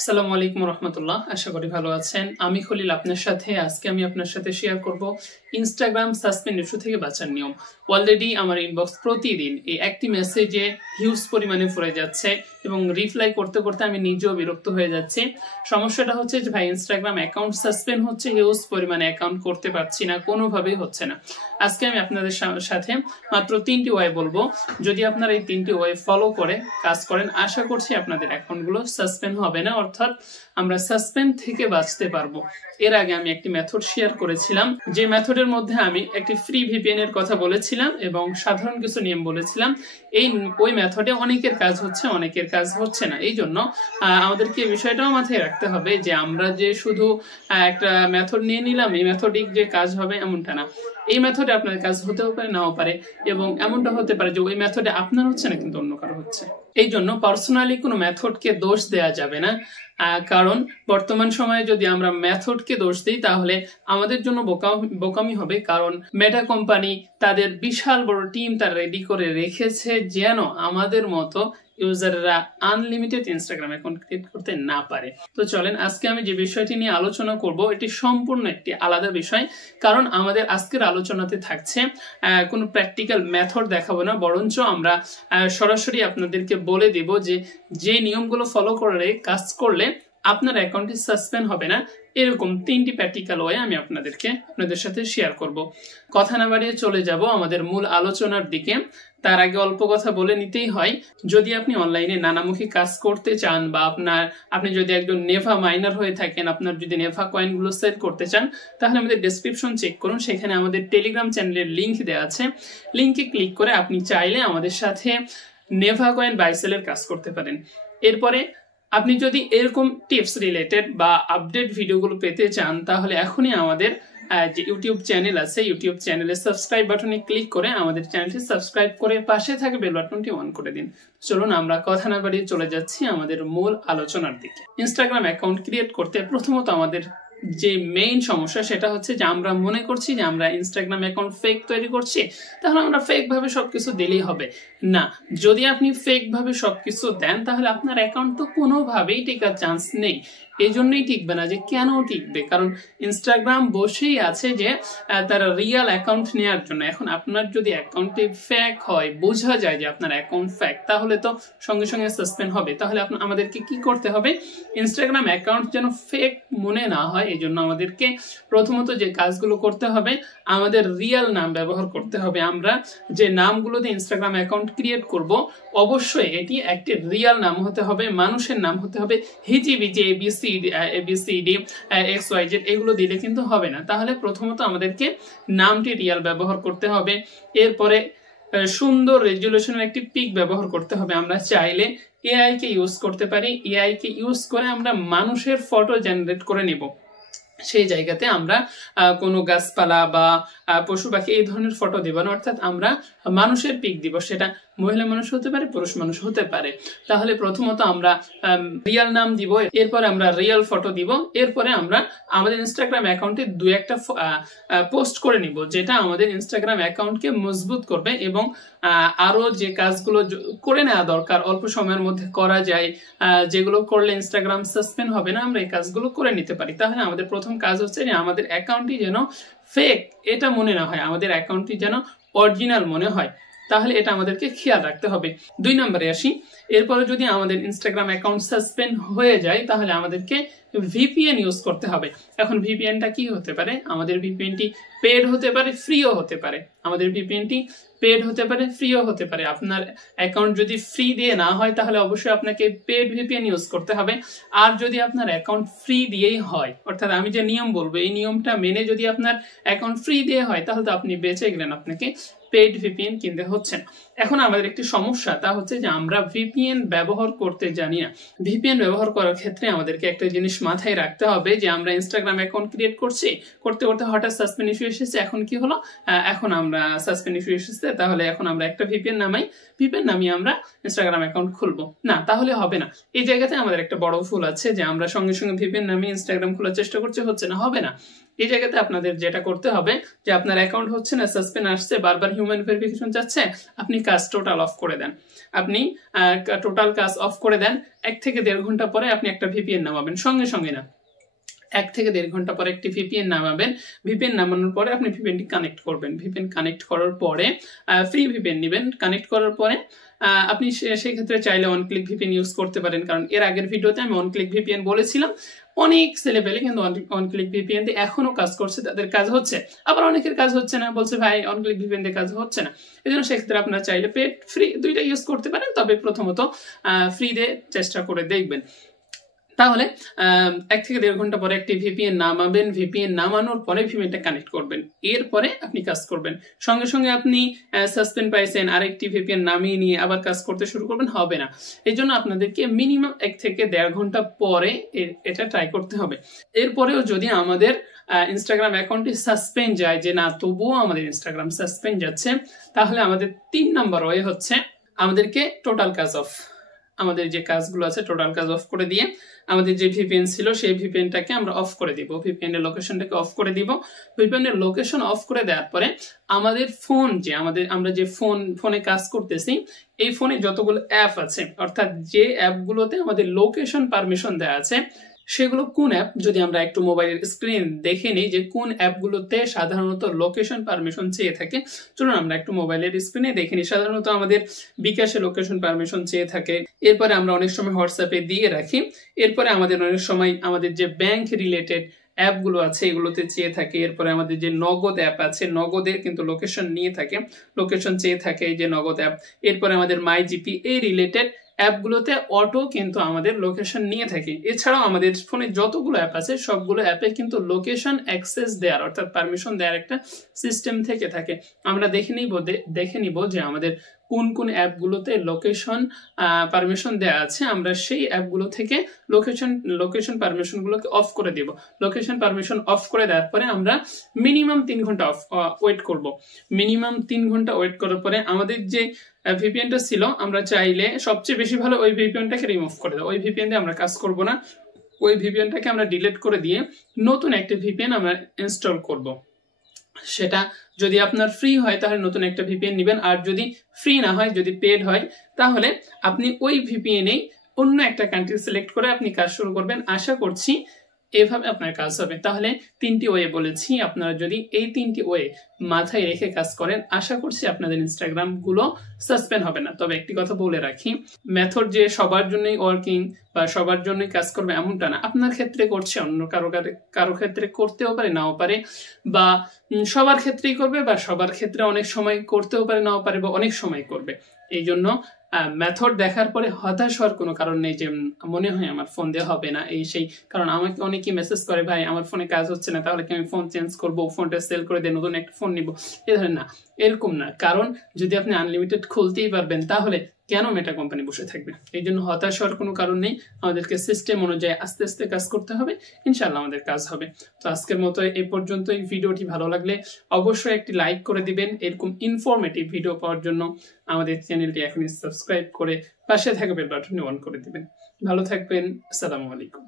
আসসালামু আলাইকুম রহমতুল্লাহ। আশা করি ভালো আছেন। আমি খলিল আপনার সাথে আজকে আপনার সাথে শেয়ার করব ইনস্টাগ্রাম সাসপেন্ড ইস্যু থেকে বাঁচার নিয়ম। অলরেডি আমার ইনবক্স প্রতিদিন এই একটি মেসেজে হিউজ পরিমাণে ভরে যাচ্ছে এবং রিপ্লাই করতে করতে আমি নিজেও বিরক্ত হয়ে যাচ্ছি। সমস্যাটা হচ্ছে যে ভাই ইনস্টাগ্রাম অ্যাকাউন্ট সাসপেন্ড হচ্ছে, হিউজ পরিমাণে অ্যাকাউন্ট করতে পারছি না, কোনোভাবেই হচ্ছে না। আজকে আমি আপনাদের সাথে মাত্র 3টি ওয়ে বলবো। যদি আপনারা এই 3টি ওয়ে ফলো করে কাজ করেন, আশা করছি আপনাদের অ্যাকাউন্টগুলো সাসপেন্ড হবে না, অর্থাৎ আমরা সাসপেন্ড থেকে বাঁচতে পারবো। এর আগে আমি একটি মেথড শেয়ার করেছিলাম, যে মেথডের মধ্যে আমি একটি ফ্রি ভিপিএন এর কথা বলেছিলাম এবং সাধারণ কিছু নিয়ম বলেছিলাম। ওই মেথডে অনেকের কাজ হচ্ছে, অনেকের কাজ হচ্ছে না। এই জন্য আমাদেরকে এই বিষয়টাও মাথায় রাখতে হবে যে আমরা যে শুধু একটা মেথড নিয়ে নিলাম, এই মেথডিক যে কাজ হবে এমনটা না। এই মেথডে আপনার কাজ হতেও পারে, নাও পারে, এবং এমনটা হতে পারে যে ওই মেথডে আপনার হচ্ছে না কিন্তু অন্য কারো হচ্ছে। এই জন্য পার্সোনালি কোনো মেথডকে দোষ দেওয়া যাবে না, কারণ বর্তমান সময়ে যদি আমরা মেথডকে দোষ দিই তাহলে আমাদের জন্য বোকামি হবে। কারণ মেটা কোম্পানি তাদের বিশাল বড় টিম তারা রেডি করে রেখেছে যেন আমাদের মতো ইউজাররা আনলিমিটেড ইনস্টাগ্রাম অ্যাকাউন্ট ক্রিয়েট করতে না পারে। তো চলেন আজকে আমি যে বিষয়টি নিয়ে আলোচনা করব এটি সম্পূর্ণ একটি আলাদা বিষয়, কারণ আমাদের আজকের আলোচনাতে থাকছে কোনো প্র্যাকটিক্যাল মেথড দেখাবো না, বরঞ্চ আমরা সরাসরি আপনাদেরকে বলে দিব যে নিয়মগুলো ফলো করে কাজ করলে আপনার অ্যাকাউন্টটি সাসপেন্ড হবে না। এরকম 3টি প্র্যাকটিক্যাল ওয়ে আমি আপনাদের সাথে শেয়ার করব। কথা না বাড়িয়ে চলে যাব আমাদের মূল আলোচনার দিকে। তার আগে অল্প কথা বলে নিতেই হয়, যদি আপনি অনলাইনে নানামুখী কাজ করতে চান বা আপনি যদি একজন নেভা মাইনার হয়ে থাকেন, আপনার যদি নেভা কয়েনগুলো সেল করতে চান, তাহলে আমাদের ডেসক্রিপশন চেক করুন, সেখানে আমাদের টেলিগ্রাম চ্যানেলের লিঙ্ক দেওয়া আছে। লিঙ্কে ক্লিক করে আপনি চাইলে আমাদের সাথে নেভা কয়েন বাই সেলের কাজ করতে পারেন। এরপরে আপনি যদি এরকম টিপস রিলেটেড বা আপডেট ভিডিওগুলো পেতে চান, তাহলে এখনই আমাদের যে ইউটিউব চ্যানেল আছে, ইউটিউব চ্যানেলের সাবস্ক্রাইব বাটনে ক্লিক করে আমাদের চ্যানেলটি সাবস্ক্রাইব করে পাশে থাকে বেল বাটনটি অন করে দিন। চলুন আমরা কথা না বাড়িয়ে চলে যাচ্ছি আমাদের মূল আলোচনার দিকে। ইনস্টাগ্রাম অ্যাকাউন্ট ক্রিয়েট করতে প্রথমত আমাদের যে মেইন সমস্যা সেটা হচ্ছে যে আমরা মনে করছি যে আমরা ইনস্টাগ্রাম অ্যাকাউন্ট ফেক তৈরি করছি, তাহলে আমরা ফেক ভাবে সবকিছু দিলেই হবে। না, যদি আপনি ফেক ভাবে সবকিছু দেন তাহলে আপনার অ্যাকাউন্ট তো কোনোভাবেই টিকার চান্স নেই। এই জন্যই টিকবে না। যে কেন টিকবে? কারণ ইনস্টাগ্রাম বসেই আছে যে তারা রিয়েল অ্যাকাউন্ট নেওয়ার জন্য। এখন আপনার যদি অ্যাকাউন্টে ফেক হয়, বোঝা যায় যে আপনার অ্যাকাউন্ট ফেক, তাহলে তো সঙ্গে সঙ্গে সাসপেন্ড হবে। তাহলে আমাদেরকে কি করতে হবে? ইনস্টাগ্রাম অ্যাকাউন্ট যেন ফেক মনে না হয়, এই জন্য আমাদেরকে প্রথমত যে কাজগুলো করতে হবে, আমাদের রিয়েল নাম ব্যবহার করতে হবে। আমরা যে নামগুলোতে ইনস্টাগ্রাম অ্যাকাউন্ট ক্রিয়েট করব, অবশ্যই এটি একটি রিয়েল নাম হতে হবে, মানুষের নাম হতে হবে। হিজিবিজি ABCD XYZ এগুলো দিলে কিন্তু হবে না। তাহলে প্রথমত আমাদেরকে নামটি রিয়েল ব্যবহার করতে হবে। এরপরে সুন্দর রেজুলেশনের একটি পিক ব্যবহার করতে হবে। আমরা চাইলে AI কে ইউজ করতে পারি। AI কে ইউজ করে আমরা মানুষের ফটো জেনারেট করে নেব। সেই জায়গাতে আমরা কোনো গাছপালা বা পশু পাখি এই ধরনের ফটো দিব না, অর্থাৎ আমরা মানুষের পিক দিব। সেটা মহিলা মানুষ হতে পারে, পুরুষ মানুষ হতে পারে। তাহলে প্রথমত আমরা রিয়েল নাম দিব, এরপরে আমরা রিয়েল ফটো দিব, এরপরে আমরা আমাদের ইনস্টাগ্রাম অ্যাকাউন্টে 2-1টা পোস্ট করে নিব, যেটা আমাদের ইনস্টাগ্রাম অ্যাকাউন্টকে মজবুত করবে এবং আরো যে কাজগুলো করে নেওয়া দরকার অল্প সময়ের মধ্যে করা যায়, যেগুলো করলে ইনস্টাগ্রাম সাসপেন্ড হবে না, আমরা এই কাজগুলো করে নিতে পারি। তাহলে আমাদের প্রথম কাজ হচ্ছে যে আমাদের অ্যাকাউন্টটি যেন ফেক এটা মনে না হয়, আমাদের অ্যাকাউন্টটি যেন অরিজিনাল মনে হয়। তাহলে এটা আমাদেরকে খেয়াল রাখতে হবে। 2 নম্বরে আসি। এরপরে যদি আমাদের ইনস্টাগ্রাম অ্যাকাউন্ট সাসপেন্ড হয়ে যায় তাহলে আমাদেরকে VPN ইউজ করতে হবে। এখন VPNটা কি হতে পারে? আমাদের VPNটি পেড হতে পারে, ফ্রিও হতে পারে। আমাদের VPNটি পেড হতে পারে, ফ্রিও হতে পারে। আপনার অ্যাকাউন্ট যদি ফ্রি দিয়ে না হয় তাহলে অবশ্যই আপনাকে পেড VPN ইউজ করতে হবে। আর যদি আপনার অ্যাকাউন্ট ফ্রি দিয়েই হয়, অর্থাৎ আমি যে নিয়ম বলবো এই নিয়মটা মেনে যদি আপনার অ্যাকাউন্ট ফ্রি দিয়ে হয় তাহলে তো আপনি বেঁচে গেলেন, আপনাকে পেড VPN কিনতে হচ্ছে না। এখন আমাদের একটি সমস্যা, তা হচ্ছে যে আমরা VPN ব্যবহার করতে জানি না। VPN ব্যবহার করার ক্ষেত্রে আমাদেরকে একটা জিনিস মাথায় রাখতে হবে যে আমরা ইনস্টাগ্রাম অ্যাকাউন্ট ক্রিয়েট করছি, করতে করতে হঠাৎ সাসপেন্ড ইস্যু এসেছে। এখন কি হলো? এখন আমরা সাসপেন্ড ইস্যু এসেছে, তাহলে এখন আমরা একটা VPN নামিয়ে আমরা ইনস্টাগ্রাম অ্যাকাউন্ট খুলবো না, তাহলে হবে না। এই জায়গাতে আমাদের একটা বড় ভুল আছে যে আমরা সঙ্গে সঙ্গে VPN নামিয়ে ইনস্টাগ্রাম খোলার চেষ্টা করছি, হচ্ছে না, হবে না। এই জায়গাতে আপনাদের যেটা করতে হবে যে আপনার অ্যাকাউন্ট হচ্ছে না, সাসপেন্ড আসছে, বারবার হিউম্যান ভেরিফিকেশন যাচ্ছে, আপনি কাজ টোটাল অফ করে দেন, আপনি টোটাল কাজ অফ করে দেন, 1 থেকে 1.5 ঘন্টা পরে আপনি একটা ভিপিএন নামাবেন, সঙ্গে সঙ্গে না, 1 থেকে 1.5 ঘন্টা পরে একটি ভিপিএন নামাবেন। ভিপিএন নামানোর পরে আপনি ভিপিএনটি কানেক্ট করবেন। ভিপিএন কানেক্ট করার পরে ফ্রি ভিপিএন নেবেন। কানেক্ট করার পরে আপনি সেই ক্ষেত্রে চাইলে অন ক্লিক ভিপিএন ইউজ করতে পারেন, কারণ এর আগের ভিডিওতে আমি অন ক্লিক ভিপিএন বলেছিলাম। অনেক ছেলেপেলে কিন্তু অন ক্লিক ভিপিএন দিয়ে এখনো কাজ করছে, তাদের কাজ হচ্ছে, আবার অনেকের কাজ হচ্ছে না, বলছে ভাই অন ক্লিক ভিপিএন দিয়ে কাজ হচ্ছে না। এই জন্য সেক্ষেত্রে আপনারা চাইলে পেড ফ্রি দুইটা ইউজ করতে পারেন, তবে প্রথমত ফ্রি দিয়ে চেষ্টা করে দেখবেন। তাহলে 1 থেকে 1.5 ঘন্টা পরে একটি ভিপিএন নামাবেন। ভিপিএন নামানোর পরে ভিপিএনটা কানেক্ট করবেন, এরপরে আপনি কাজ করবেন। সঙ্গে সঙ্গে আপনি সাসপেন্ড পাইছেন, আরেকটি ভিপিএন নামিয়ে নিয়ে আবার কাজ করতে শুরু করবেন, হবে না। এই জন্য আপনাদেরকে মিনিমাম 1 থেকে 1.5 ঘন্টা পরে এটা ট্রাই করতে হবে। এরপরেও যদি আমাদের ইনস্টাগ্রাম অ্যাকাউন্টটি সাসপেন্ড যায়, যে না তবুও আমাদের ইনস্টাগ্রাম সাসপেন্ড যাচ্ছে, তাহলে আমাদের 3 নাম্বার ওয়ে হচ্ছে আমাদেরকে টোটাল কাজ অফ, আমাদের যে কাজগুলো আছে টোটাল কাজ অফ করে দিয়ে আমাদের যে ভিপিএন ছিল সেই ভিপিএনটাকে আমরা অফ করে দিব, ভিপিএন এর লোকেশনটাকে অফ করে দিব। ভিপিএন এর লোকেশন অফ করে দেওয়ার পরে আমাদের ফোন যে আমরা যে ফোনে কাজ করতেছি, এই ফোনে যতগুলো অ্যাপ আছে, অর্থাৎ যে অ্যাপগুলোতে আমাদের লোকেশন পারমিশন দেওয়া আছে, সেগুলো কোন অ্যাপ, যদি আমরা একটু মোবাইলের স্ক্রিন দেখে নিই যে কোন অ্যাপগুলোতে সাধারণত লোকেশন পারমিশন চেয়ে থাকে। চলুন আমরা একটু মোবাইলের স্ক্রিনে দেখে নিই। সাধারণত আমাদের বিকাশে লোকেশন পারমিশন চেয়ে থাকে, এরপরে আমরা অনেক সময় হোয়াটসঅ্যাপে দিয়ে রাখি, এরপরে আমাদের অনেক সময় আমাদের যে ব্যাংক রিলেটেড অ্যাপগুলো আছে এগুলোতে চেয়ে থাকে, এরপরে আমাদের যে নগদ অ্যাপ আছে নগদের কিন্তু লোকেশন নিয়ে থাকে, লোকেশন চেয়ে থাকে এই যে নগদ অ্যাপ, এরপরে আমাদের মাই জিপি এই রিলেটেড অ্যাপগুলোতে অটো কিন্তু আমাদের লোকেশন নিয়ে থাকে। এছাড়াও আমাদের ফোনে যতগুলো অ্যাপ আছে সবগুলো অ্যাপে কিন্তু লোকেশন অ্যাক্সেস দেওয়ার অর্থাৎ পারমিশন দেওয়ার একটা সিস্টেম থেকে থাকে। আমরা দেখে নিব যে আমাদের কোন কোন অ্যাপগুলোতে লোকেশন পারমিশন দেওয়া আছে, আমরা সেই অ্যাপগুলো থেকে লোকেশন পারমিশনগুলোকে অফ করে দিব। লোকেশন পারমিশন অফ করে দেওয়ার পরে আমরা মিনিমাম 3 ঘন্টা ওয়েট করব। মিনিমাম 3 ঘন্টা ওয়েট করার পরে আমাদের যে ভিপিএনটা ছিল, আমরা চাইলে সবচেয়ে বেশি ভালো ওই ভিপিএনটাকে রিমুভ করে দেবো। ওই ভিপিএন দিয়ে আমরা কাজ করব না, ওই ভিপিএনটাকে আমরা ডিলিট করে দিয়ে নতুন একটা ভিপিএন আমরা ইনস্টল করব। সেটা যদি আপনার ফ্রি হয় তাহলে নতুন একটা ভিপিএন নেবেন, আর যদি ফ্রি না হয়, যদি পেড হয়, তাহলে আপনি ওই ভিপিএনেই অন্য একটা কান্ট্রি সিলেক্ট করে আপনি কাজ শুরু করবেন। আশা করছি এভাবে আপনার কাজ হবে। তাহলে 3টি ওয়ে বলেছি, আপনারা যদি এই 3টি ওয়ে মাথায় রেখে কাজ করেন, আশা করছি আপনাদের ইনস্টাগ্রাম গুলো সাসপেন্ড হবে না। তবে একটি কথা বলে রাখি, মেথড যে সবার জন্যই ওয়ার্কিং বা সবার জন্যই কাজ করবে এমনটা না। আপনার ক্ষেত্রে করছে, অন্য কারো ক্ষেত্রে করতেও পারে, নাও পারে, বা সবার ক্ষেত্রেই করবে, বা সবার ক্ষেত্রে অনেক সময় করতেও পারে, নাও পারে, বা অনেক সময় করবে। এই জন্য মেথড দেখার পরে হতাশ হওয়ার কোনো কারণ নেই যে মনে হয় আমার ফোন দিয়ে হবে না এই সেই। কারণ আমাকে অনেকেই মেসেজ করে, ভাই আমার ফোনে কাজ হচ্ছে না, তাহলে কি আমি ফোন চেঞ্জ করবো, ফোনটা সেল করে দিয়ে নতুন একটা ফোন নিব? এ ধরনের না, এরকম না। কারণ যদি আপনি আনলিমিটেড খুলতেই পারবেন তাহলে কেন মেটা কোম্পানি বসে থাকবে? এই জন্য হতাশ হওয়ার কোনো কারণ নেই। আমাদেরকে সিস্টেম অনুযায়ী আস্তে আস্তে কাজ করতে হবে, ইনশাল্লাহ আমাদের কাজ হবে। তো আজকের মতো এই পর্যন্তই। ভিডিওটি ভালো লাগলে অবশ্যই একটি লাইক করে দিবেন। এরকম ইনফরমেটিভ ভিডিও পাওয়ার জন্য আমাদের চ্যানেলটি এখনই সাবস্ক্রাইব করে পাশে থাকা বেল বাটনটি অন করে দিবেন। ভালো থাকবেন। আসসালামু আলাইকুম।